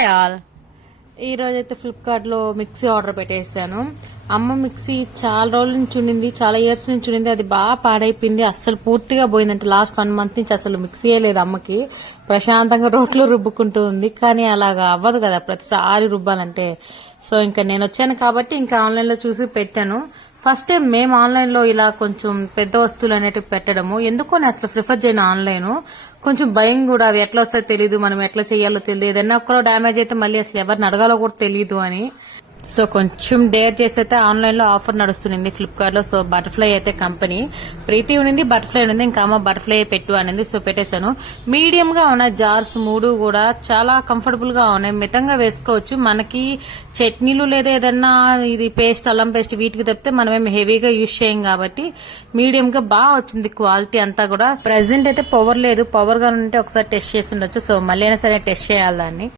Hi all. ఈ రోజైతే Flipkart లో మిక్సీ ఆర్డర్ పెట్టేశాను. అమ్మ మిక్సీ చాలా రోజుల నుంచి ఉండింది, చాలా ఇయర్స్ నుంచి ఉండింది. అది బాగా పాడైపోయింది, అస్సలు పూర్తిగా పోయిందంటే లాస్ట్ 1 month నుంచి అసలు మిక్సీయే లేదు అమ్మకి. ప్రశాంతంగా రోట్లో రుబ్బుకుంటూ ఉంది. కానీ అలాగా అవ్వదు కదా ప్రతిసారి రుబ్బాలంటే. సో ఇంకా నేను వచ్చాను కాబట్టి ఇంకా ఆన్లైన్ లో చూసి పెట్టాను. ఫస్ట్ టైం మేము ఆన్లైన్ లో ఇలా కొంచెం పెద్ద వస్తువులు అనేటివి పెట్టడము. ఎందుకో నేను అసలు ప్రిఫర్ చేయను ఆన్లైన్. కొంచెం భయం కూడా, అవి ఎట్లా వస్తాయో తెలియదు, మనం ఎట్లా చేయాలో తెలియదు, ఏదైనా ఒక్కరో డ్యామేజ్ అయితే మళ్ళీ అసలు ఎవరిని అడగాలో కూడా తెలియదు అని. సో కొంచెం డేర్ చేసి అయితే ఆన్లైన్ లో ఆఫర్ నడుస్తుంది ఫ్లిప్కార్ట్ లో. సో బటర్ఫ్లై అయితే కంపెనీ ప్రీతి ఉన్నింది, బటర్ఫ్లై ఉంది, ఇంకా అమ్మ బటర్ఫ్లై పెట్టు అనేది. సో పెట్టేశాను. మీడియం గా ఉన్నాయి జార్స్ 3 కూడా చాలా కంఫర్టబుల్ గా ఉన్నాయి, మితంగా వేసుకోవచ్చు. మనకి చట్నీలు లేదా ఏదన్నా ఇది పేస్ట్, అల్లం పేస్ట్ వీటికి తప్పితే మనమేమి హెవీగా యూజ్ చేయం కాబట్టి మీడియం గా బాగా వచ్చింది క్వాలిటీ అంతా కూడా. ప్రెసెంట్ అయితే పవర్ లేదు, పవర్ గా ఉంటే ఒకసారి టెస్ట్ చేసి ఉండొచ్చు. సో మళ్ళీ అయినా సరే టెస్ట్ చేయాలి దాన్ని.